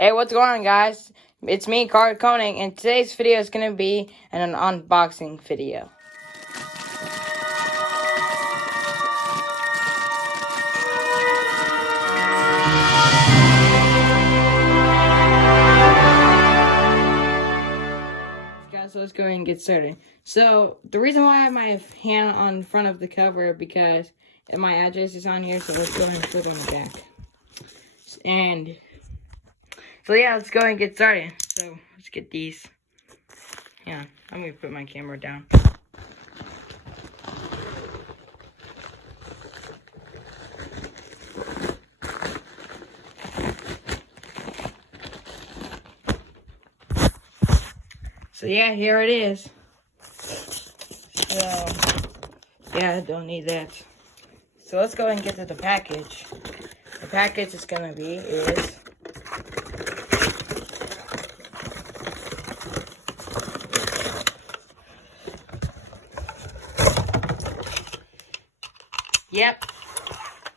Hey, what's going on, guys? It's me, Koning, and today's video is going to be an unboxing video. Guys, so let's go ahead and get started. So, the reason why I have my hand on front of the cover because my address is on here, so let's go ahead and flip on the back. And so yeah, let's go ahead and get started. So let's get these. Yeah, I'm gonna put my camera down. So yeah, here it is. So yeah, I don't need that. So let's go ahead and get to the package. The package is gonna be is yep.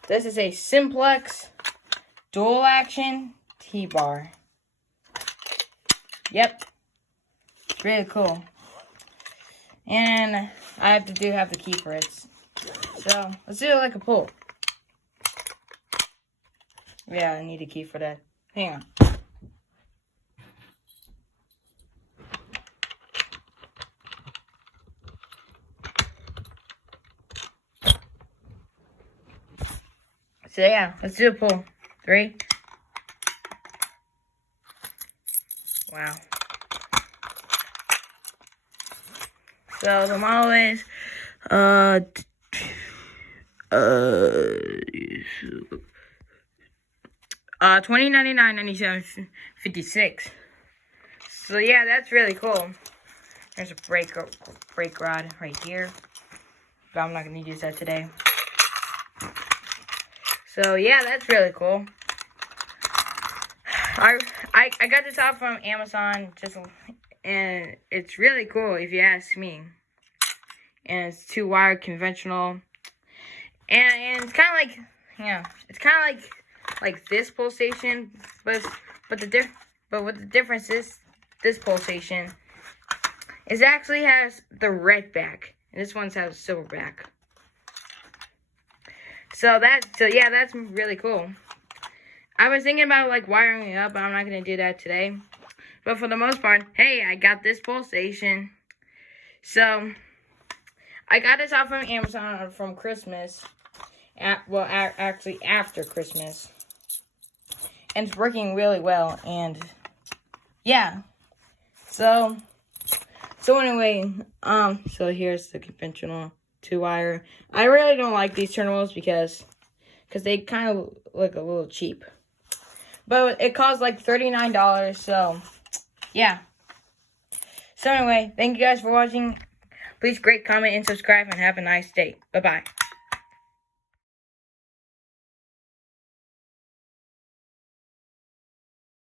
This is a Simplex dual action T-bar. Yep. It's really cool. And I have the key for it. So let's do it like a pull. Yeah, I need a key for that. Hang on. So yeah, let's do a pull. 3. Wow. So the model is 2099.97.56. So yeah, that's really cool. There's a brake rod right here, but I'm not gonna use that today. So yeah, that's really cool. I got this off from Amazon, and it's really cool if you ask me. And it's 2-wire conventional, and it's kind of like, yeah, it's kind of like this pull station, but what the difference is, this pull station is actually has the red back, and this one has a silver back. So yeah, that's really cool. I was thinking about like wiring it up, but I'm not gonna do that today. But for the most part, hey, I got this pull station. So I got this off from Amazon from Christmas. Actually after Christmas. And it's working really well. And yeah. So anyway, so here's the conventional 2-wire. I really don't like these turnables because they kind of look a little cheap. But it costs like $39, so yeah. So anyway, thank you guys for watching. Please rate, comment, and subscribe, and have a nice day. Bye-bye.